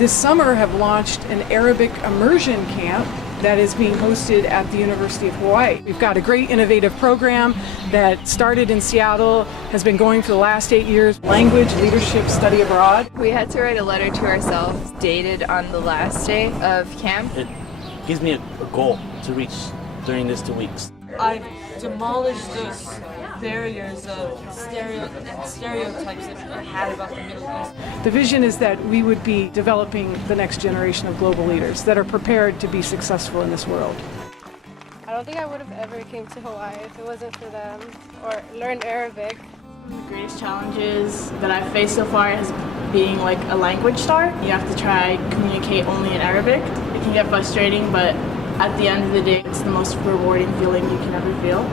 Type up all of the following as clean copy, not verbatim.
this summer have launched an Arabic immersion camp that is being hosted at the University of Hawaii. We've got a great innovative program that started in Seattle, has been going for the last 8 years. Language, leadership, study abroad. We had to write a letter to ourselves dated on the last day of camp. It gives me a goal to reach during these 2 weeks. I've demolished those barriers of stereotypes that I had about the Middle East. The vision is that we would be developing the next generation of global leaders that are prepared to be successful in this world. I don't think I would have ever came to Hawaii if it wasn't for them or learned Arabic. One of the greatest challenges that I've faced so far is being like a language star. You have to try communicate only in Arabic. It can get frustrating, but at the end of the day, it's the most rewarding feeling you can ever feel.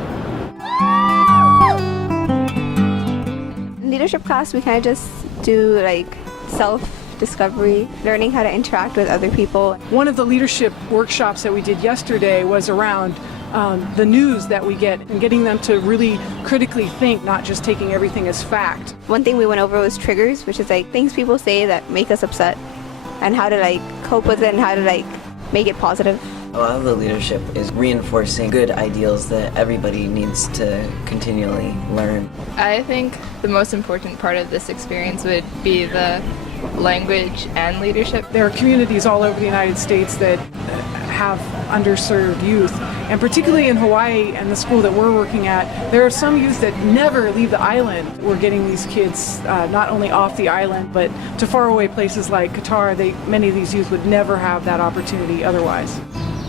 In leadership class, we kind of just do like self-discovery, learning how to interact with other people. One of the leadership workshops that we did yesterday was around the news that we get and getting them to really critically think, not just taking everything as fact. One thing we went over was triggers, which is like things people say that make us upset and how to like cope with it and how to like make it positive. A lot of the leadership is reinforcing good ideals that everybody needs to continually learn. I think the most important part of this experience would be the language and leadership. There are communities all over the United States that have underserved youth, and particularly in Hawaii and the school that we're working at, there are some youth that never leave the island. We're getting these kids not only off the island, but to faraway places like Qatar. Many of these youth would never have that opportunity otherwise.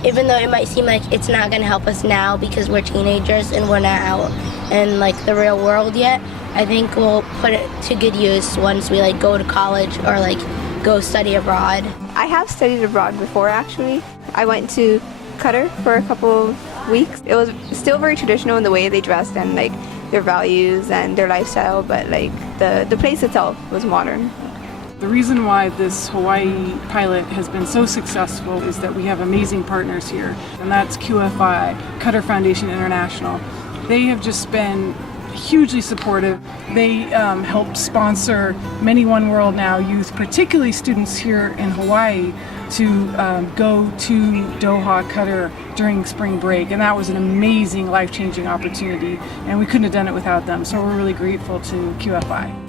Even though it might seem like it's not going to help us now because we're teenagers and we're not out in like the real world yet, I think we'll put it to good use once we like go to college or like go study abroad. I have studied abroad before actually. I went to Qatar for a couple of weeks. It was still very traditional in the way they dressed and like their values and their lifestyle, but like the place itself was modern. The reason why this Hawaii pilot has been so successful is that we have amazing partners here, and that's QFI, Qatar Foundation International. They have just been hugely supportive. They help sponsor many OneWorld Now youth, particularly students here in Hawaii, to go to Doha, Qatar during spring break, and that was an amazing, life-changing opportunity, and we couldn't have done it without them, so we're really grateful to QFI.